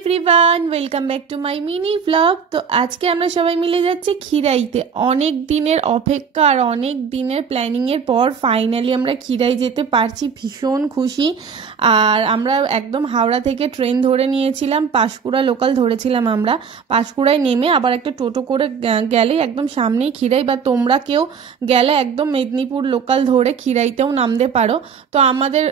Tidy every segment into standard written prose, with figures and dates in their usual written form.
Everyone, welcome back to my mini blog. তো আজকে আমরা সবাই মিলে যাচ্ছি খিরাইতে। অনেক দিনের অপেক্ষা আর অনেক দিনের প্ল্যানিংয়ের পর ফাইনালি আমরা খিরাই যেতে পারছি, ভীষণ খুশি। আর আমরা একদম হাওড়া থেকে ট্রেন ধরে নিয়েছিলাম, পাঁশকুড়া লোকাল ধরেছিলাম আমরা। পাঁশকুড়ায় নেমে আবার একটা টোটো করে গেলে একদম সামনেই খিরাই, বা তোমরা কেউ গেলে একদম মেদিনীপুর লোকাল ধরে খিরাইতেও নামতে পারো। তো আমাদের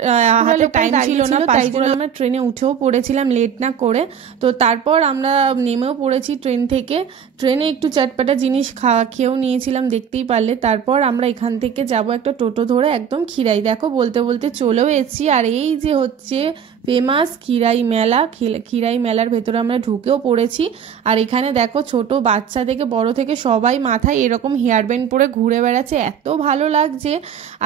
হাতে টাইম ছিল না, তাই জন্য আমরা ট্রেনে উঠেও পড়েছিলাম লেট না করে। তো তারপর আমরা নেমেও পড়েছি ট্রেন থেকে। ট্রেনে একটু চটপটা জিনিস খেয়েও নিয়েছিলাম, দেখতেই পারলে। তারপর আমরা এখান থেকে যাব একটা টোটো ধরে একদম খিরাই। দেখো বলতে বলতে চলেও এসেছি। আর এই যে হচ্ছে ফেমাস খিরাই মেলা, খিরাই মেলার ভেতরে আমরা ঢুকেও পড়েছি। আর এখানে দেখো ছোট বাচ্চা থেকে বড় থেকে সবাই মাথায় এরকম হেয়ার ব্যান্ড পরে ঘুরে বেড়াচ্ছে, এত ভালো লাগছে।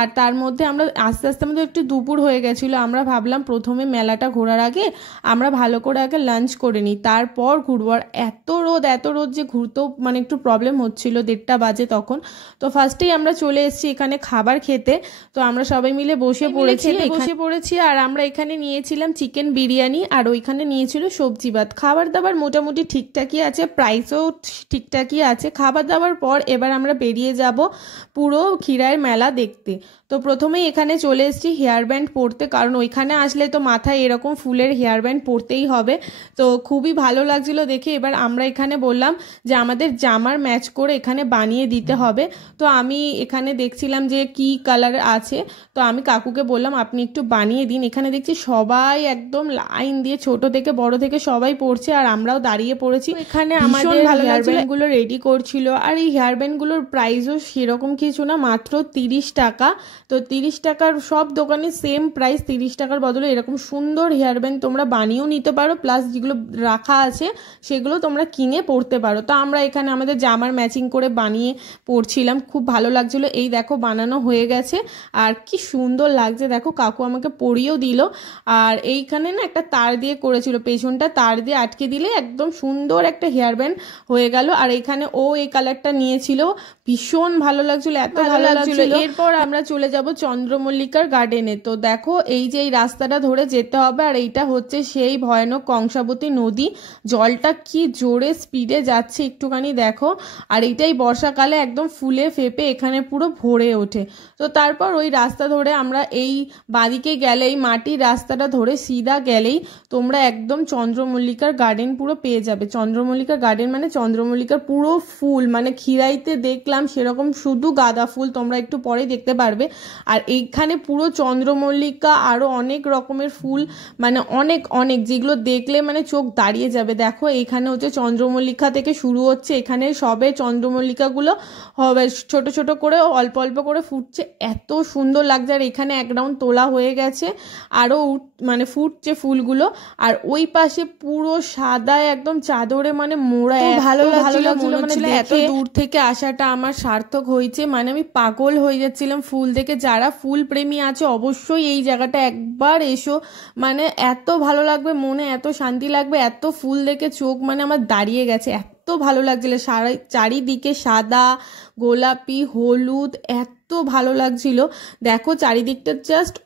আর তার মধ্যে আমরা আস্তে আস্তে আমাদের একটু দুপুর হয়ে গেছিলো। আমরা ভাবলাম প্রথমে মেলাটা ঘোরার আগে আমরা ভালো করে আগে লাঞ্চ করে নিই, তারপর ঘুরবো। আর এত রোদ যে ঘুরতেও মানে একটু প্রবলেম হচ্ছিল, 1:30 বাজে তখন। তো ফার্স্টেই আমরা চলে এসেছি এখানে খাবার খেতে। তো আমরা সবাই মিলে বসে পড়েছি। আর আমরা এখানে নিয়েছিলাম চিকেন বিরিয়ানি, আর ওইখানে নিয়েছিল সবজি ভাত। খাবার দাবার মোটামুটি ঠিকঠাকই আছে, প্রাইসও ঠিকঠাকই আছে। খাবার দাবার পর এবার আমরা বেরিয়ে যাব পুরো খিরাইয়ের মেলা দেখতে। তো প্রথমেই এখানে চলে এসেছি হেয়ার ব্যান্ড পরতে, কারণ ওইখানে আসলে তো মাথায় এরকম ফুলের হেয়ার ব্যান্ড পরতেই হবে। তো খুবই ভালো লাগছিল দেখে। এবার আমরা এখানে বললাম যে আমাদের জামার ম্যাচ করে এখানে বানিয়ে দিতে হবে। তো আমি এখানে দেখছিলাম যে কি কালার আছে, তো আমি কাকুকে বললাম আপনি একটু বানিয়ে দিন। এখানে দেখছি সবাই একদম লাইন দিয়ে ছোট থেকে বড় থেকে সবাই পড়ছে, আর আমরাও দাঁড়িয়ে পড়েছি। এখানে আমাদের হেয়ার ব্যান্ডগুলো রেডি করছিল। আর এই হেয়ার ব্যান্ডগুলোর প্রাইসও সেরকম কিছু না, মাত্র 30 টাকা। তো 30 টাকার সব দোকানে সেম প্রাইস, 30 টাকার বদলে এরকম সুন্দর হেয়ার ব্যান্ড তোমরা বানিয়েও নিতে পারো, প্লাস যেগুলো রাখা আছে সেগুলো তোমরা কিনে পরতে পারো। তো আমরা এখানে আমাদের জামার ম্যাচিং করে বানিয়ে পরছিলাম, খুব ভালো লাগছিল। এই দেখো বানানো হয়ে গেছে, আর কি সুন্দর লাগছে দেখো। কাকু আমাকে পরিয়েও দিল। আর এইখানে না একটা তার দিয়ে করেছিল, পেছনটা তার দিয়ে আটকে দিলে একদম সুন্দর একটা হেয়ার ব্যান্ড হয়ে গেল। আর এখানে ও এই কালারটা নিয়েছিল, ভীষণ ভালো লাগছিল, এত ভালো লাগছিল। এরপর আমরা চলে যাব চন্দ্রমল্লিকার গার্ডেনে। তো দেখো এই যে এই রাস্তাটা ধরে যেতে হবে, আর এইটা হচ্ছে সেই ভয়ানক কংসাবতী নদী। জলটা কি জোরে স্পিডে যাচ্ছে একটুখানি দেখো। আর এইটাই বর্ষাকালে একদম ফুলে ফেপে এখানে পুরো ভরে ওঠে। তো তারপর ওই রাস্তা ধরে আমরা এই বাঁদিকে গেলেই, মাটির রাস্তাটা ধরে সিধা গেলেই তোমরা একদম চন্দ্রমল্লিকার গার্ডেন পুরো পেয়ে যাবে। চন্দ্রমল্লিকার গার্ডেন মানে চন্দ্রমল্লিকার পুরো ফুল, মানে খিরাইতে দেখলাম সেরকম শুধু গাঁদা ফুল, তোমরা একটু পরেই দেখতে পারবে। আর এইখানে পুরো চন্দ্রমল্লিকা আরো অনেক রকমের ফুল, মানে অনেক অনেক, যেগুলো দেখলে মানে চোখ দাঁড়িয়ে যাবে। দেখো এইখানে হচ্ছে চন্দ্রমল্লিকা থেকে শুরু হচ্ছে, এখানে সবে চন্দ্রমল্লিকাগুলো হবে ছোট ছোট করে অল্প অল্প করে ফুটছে, এত সুন্দর লাগছে। আর এখানে এক রাউন্ড তোলা হয়ে গেছে, আরো মানে ফুটছে ফুলগুলো। আর ওই পাশে পুরো সাদা একদম চাদরে মানে মোড়া, ভালো লাগছিল। মানে এত দূর থেকে আসাটা আমার সার্থক হয়েছে, মানে আমি পাগল হয়ে যাচ্ছিলাম ফুল দেখে। যারা ফুল প্রেমী আছে অবশ্যই এই জায়গাটা একবার এসো, মানে এত ভালো লাগবে, মনে এত শান্তি লাগবে। এত ফুল দেখে চোখ মানে আমার দাঁড়িয়ে গেছে, এত ভালো লাগছিল। চারিদিকে সাদা, গোলাপি, হলুদ, এত ভালো লাগছিল। দেখো চারিদিকটা জাস্ট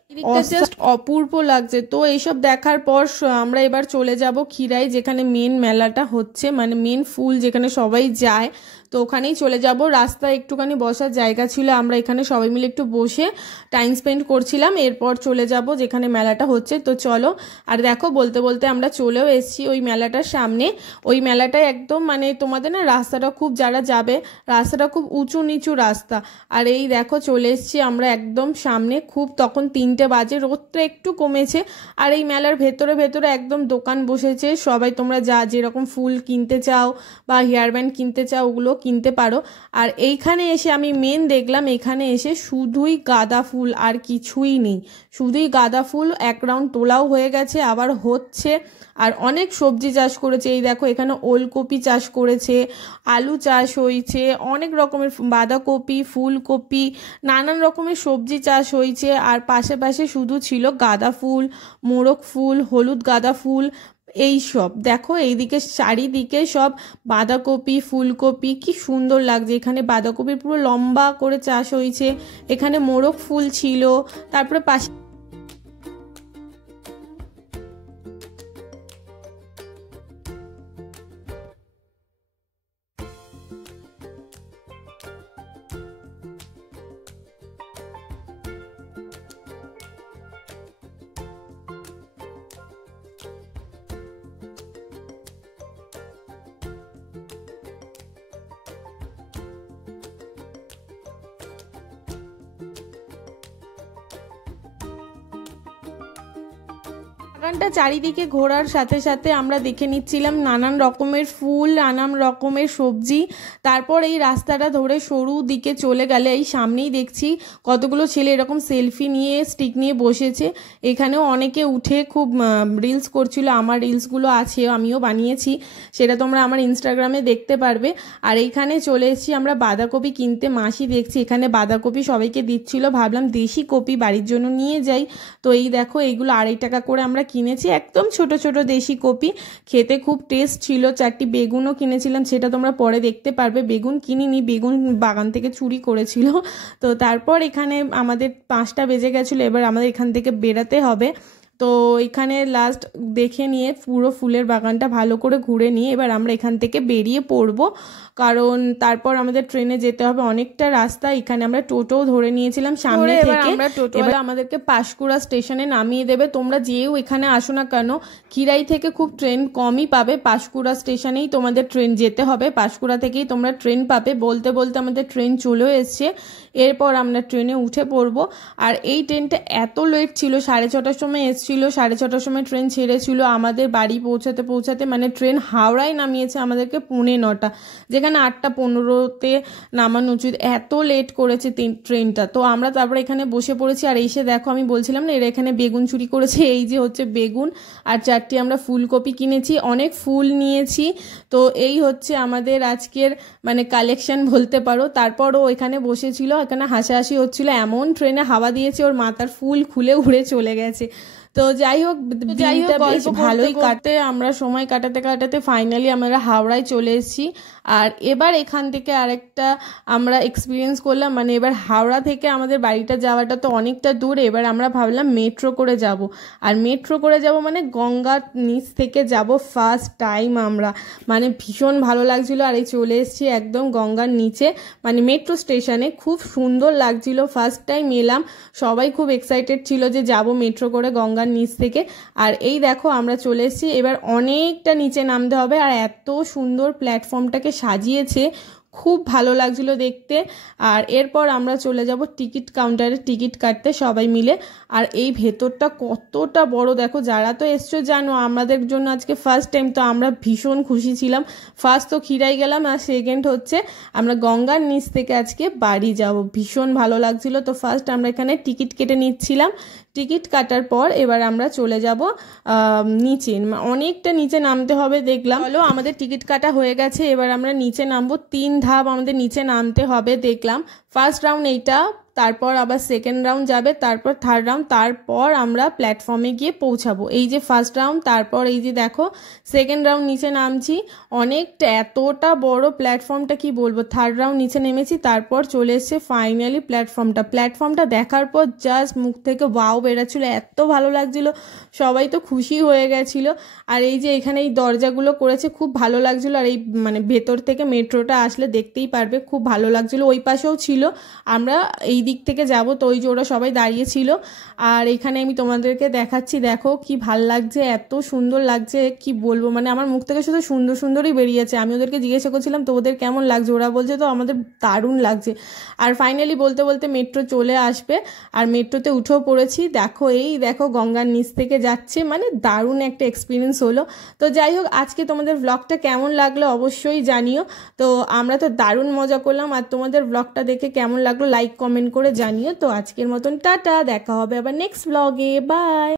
অপূর্ব লাগছে। তো এইসব দেখার পর আমরা এবার চলে যাব খিরাই, যেখানে মেন মেলাটা হচ্ছে, মানে মেন ফুল যেখানে সবাই যায়। তো ওখানেই চলে যাব। রাস্তায় একটুখানি বসার জায়গা ছিল, আমরা এখানে সবাই মিলে একটু বসে টাইম স্পেন্ড করছিলাম। এরপর চলে যাব যেখানে মেলাটা হচ্ছে। তো চলো। আর দেখো বলতে বলতে আমরা চলেও এসেছি ওই মেলাটার সামনে। ওই মেলাটায় একদম মানে তোমাদের না রাস্তাটা খুব, যারা যাবে রাস্তাটা খুব উঁচু নিচু রাস্তা। আর এই দেখো চলে এসেছি আমরা একদম সামনে। খুব তখন 3টে বাজে, রোদটা একটু কমেছে। আর এই মেলার ভেতরে ভেতরে একদম দোকান বসেছে, সবাই তোমরা যেরকম ফুল কিনতে চাও বা হেয়ার ব্যান্ড কিনতে চাও ওগুলো কিনতে পারো। আর এইখানে এসে আমি মেন দেখলাম, এখানে এসে শুধুই গাঁদা ফুল আর কিছুই নেই, শুধুই গাঁদা ফুল। এক রাউন্ড তোলাও হয়ে গেছে, আবার হচ্ছে। আর অনেক সবজি চাষ করেছে, এই দেখো এখানে ওলকপি চাষ করেছে, আলু চাষ হয়েছে, অনেক রকমের বাঁধাকপি, ফুলকপি, নানান রকমের সবজি চাষ হয়েছে। আর পাশে পাশে শুধু ছিল গাঁদা ফুল, মোরগ ফুল, হলুদ গাঁদা ফুল, এই সব। দেখো এইদিকে চারিদিকে সব বাঁধাকপি, ফুলকপি, কি সুন্দর লাগছে। এখানে বাঁধাকপির পুরো লম্বা করে চাষ হয়েছে, এখানে মোরগ ফুল ছিল। তারপরে পাশে বাগানটা চারিদিকে ঘোরার সাথে সাথে আমরা দেখে নিচ্ছিলাম নানান রকমের ফুল, নানান রকমের সবজি। তারপর এই রাস্তাটা ধরে সরু দিকে চলে গেলে এই সামনেই দেখছি কতগুলো ছেলে এরকম সেলফি নিয়ে স্টিক নিয়ে বসেছে। এখানেও অনেকে উঠে খুব রিলস করছিল, আমার রিলসগুলো আছে, আমিও বানিয়েছি, সেটা তোমরা আমার ইনস্টাগ্রামে দেখতে পারবে। আর এইখানে চলে এসেছি আমরা বাঁধাকপি কিনতে। মাসি দেখছি এখানে বাঁধাকপি সবাইকে দিচ্ছিল, ভাবলাম দেশি কপি বাড়ির জন্য নিয়ে যাই। তো এই দেখো এইগুলো 2.5 টাকা করে আমরা কিনেছি, একদম ছোট ছোট দেশি কপি, খেতে খুব টেস্ট ছিল। 4টি বেগুনও কিনেছিলাম, সেটা তোমরা পরে দেখতে পারবে। বেগুন কিনিনি, বেগুন বাগান থেকে চুরি করেছিল। তো তারপর এখানে আমাদের 5টা বেজে গেছিলো, এবার আমাদের এখান থেকে বেরাতে হবে। তো এখানে লাস্ট দেখে নিয়ে পুরো ফুলের বাগানটা ভালো করে ঘুরে নিয়ে এবার আমরা এখান থেকে বেরিয়ে পড়ব, কারণ তারপর আমাদের ট্রেনে যেতে হবে অনেকটা রাস্তা। এখানে আমরা টোটোও ধরে নিয়েছিলাম সামনে থেকে, আমরা টোটো আমাদেরকে পাঁশকুড়া স্টেশনে নামিয়ে দেবে। তোমরা যেও এখানে আসো না কেন, খিরাই থেকে খুব ট্রেন কমই পাবে, পাঁশকুড়া স্টেশনেই তোমাদের ট্রেন যেতে হবে, পাঁশকুড়া থেকেই তোমরা ট্রেন পাবে। বলতে বলতে আমাদের ট্রেন চলেও এসছে, এরপর আমরা ট্রেনে উঠে পড়বো। আর এই ট্রেনটা এত লেট ছিল, 6:30টার সময় এসছিল, 6:30টার সময় ট্রেন ছেড়েছিল। আমাদের বাড়ি পৌঁছাতে পৌঁছাতে মানে ট্রেন হাওড়ায় নামিয়েছে আমাদেরকে 9:45, যেখানে 8:15-তে নামানো উচিত। এত লেট করেছে ট্রেনটা। তো আমরা তারপরে এখানে বসে পড়েছি। আর এসে দেখো, আমি বলছিলাম না এরা এখানে বেগুন চুরি করেছে, এই যে হচ্ছে বেগুন। আর 4টি আমরা ফুলকপি কিনেছি, অনেক ফুল নিয়েছি। তো এই হচ্ছে আমাদের আজকের মানে কালেকশন বলতে পারো। তারপরও এখানে বসেছিল, এখানে হাসাহাসি হচ্ছিল, এমন ট্রেনে হাওয়া দিয়েছে ওর মাথার ফুল খুলে উড়ে চলে গেছে। তো যাই হোক বেশ ভালোই কাটতে আমরা সময় কাটাতে কাটাতে ফাইনালি আমরা হাওড়ায় চলে এসেছি। আর এবার এখান থেকে আরেকটা আমরা এক্সপিরিয়েন্স করলাম, মানে এবার হাওড়া থেকে আমাদের বাড়িটা যাওয়াটা তো অনেকটা দূর, এবার আমরা ভাবলাম মেট্রো করে যাব। আর মেট্রো করে যাব মানে গঙ্গার নিচ থেকে যাব ফার্স্ট টাইম আমরা, মানে ভীষণ ভালো লাগছিল। আর এই চলে এসেছি একদম গঙ্গার নিচে, মানে মেট্রো স্টেশনে, খুব সুন্দর লাগছিল। ফার্স্ট টাইম এলাম, সবাই খুব এক্সাইটেড ছিল যে যাব মেট্রো করে গঙ্গার নিচ থেকে। আর এই দেখো আমরা চলে এসেছি, এবার অনেকটা নিচে নামতে হবে। আর এত সুন্দর প্ল্যাটফর্মটাকে সাজিয়েছে, খুব ভালো লাগছিল দেখতে। আর এরপর আমরা চলে যাব টিকিট কাউন্টারে টিকিট কাটতে সবাই মিলে। আর এই ভেতরটা কতটা বড় দেখো, যারা তো এসছো জানো, আমাদের জন্য আজকে ফার্স্ট টাইম, তো আমরা ভীষণ খুশি ছিলাম। ফার্স্ট তো খিরাই গেলাম, আর সেকেন্ড হচ্ছে আমরা গঙ্গার নিচ থেকে আজকে বাড়ি যাব, ভীষণ ভালো লাগছিল। তো ফার্স্ট আমরা এখানে টিকিট কেটে নিচ্ছিলাম, টিকিট কাটার পর এবার আমরা চলে যাব নিচে, অনেকটা নিচে নামতে হবে দেখলাম। হলো আমাদের টিকিট কাটা হয়ে গেছে, এবার আমরা নিচে নামবো। 3 ধাপ আমাদের নিচে নামতে হবে দেখলাম। ফার্স্ট রাউন্ড এইটা, তারপর আবার সেকেন্ড রাউন্ড যাবে, তারপর থার্ড রাউন্ড, তারপর আমরা প্ল্যাটফর্মে গিয়ে পৌঁছাবো। এই যে ফার্স্ট রাউন্ড, তারপর এই যে দেখো সেকেন্ড রাউন্ড নিচে নামছি। অনেকটা এতটা বড় প্ল্যাটফর্মটা কি বলবো। থার্ড রাউন্ড নিচে নেমেছি, তারপর চলে এসছে ফাইনালি প্ল্যাটফর্মটা দেখার পর জাস্ট মুখ থেকে ওয়াও বেরাচ্ছিল, এত ভালো লাগছিল, সবাই তো খুশি হয়ে গেছিল। আর এই যে এখানে এই দরজাগুলো করেছে, খুব ভালো লাগছিল। আর এই মানে ভেতর থেকে মেট্রোটা আসলে দেখতেই পারবে, খুব ভালো লাগছিল। ওই পাশেও ছিল, আমরা এই দিক থেকে যাব, তো ওই যে ওরা সবাই দাঁড়িয়েছিল। আর এখানে আমি তোমাদেরকে দেখাচ্ছি, দেখো কি ভাল লাগছে, এত সুন্দর লাগছে কি বলবো, মানে আমার মুখ থেকে শুধু সুন্দর সুন্দরই বেরিয়েছে। আমি ওদেরকে জিজ্ঞাসা করছিলাম তো ওদের কেমন লাগছে, ওরা বলছে তো আমাদের দারুণ লাগছে। আর ফাইনালি বলতে বলতে মেট্রো চলে আসবে, আর মেট্রোতে উঠেও পড়েছি। দেখো এই দেখো গঙ্গার নিচ থেকে যাচ্ছে, মানে দারুণ একটা এক্সপিরিয়েন্স হলো। তো যাই হোক, আজকে তোমাদের ব্লগটা কেমন লাগলো অবশ্যই জানিও। তো আমরা তো দারুণ মজা করলাম, আর তোমাদের ব্লগটা দেখে কেমন লাগলো লাইক কমেন্ট করে জানিও। তো আজকের মতন টাটা, দেখা হবে আবার নেক্সট ব্লগে, বাই।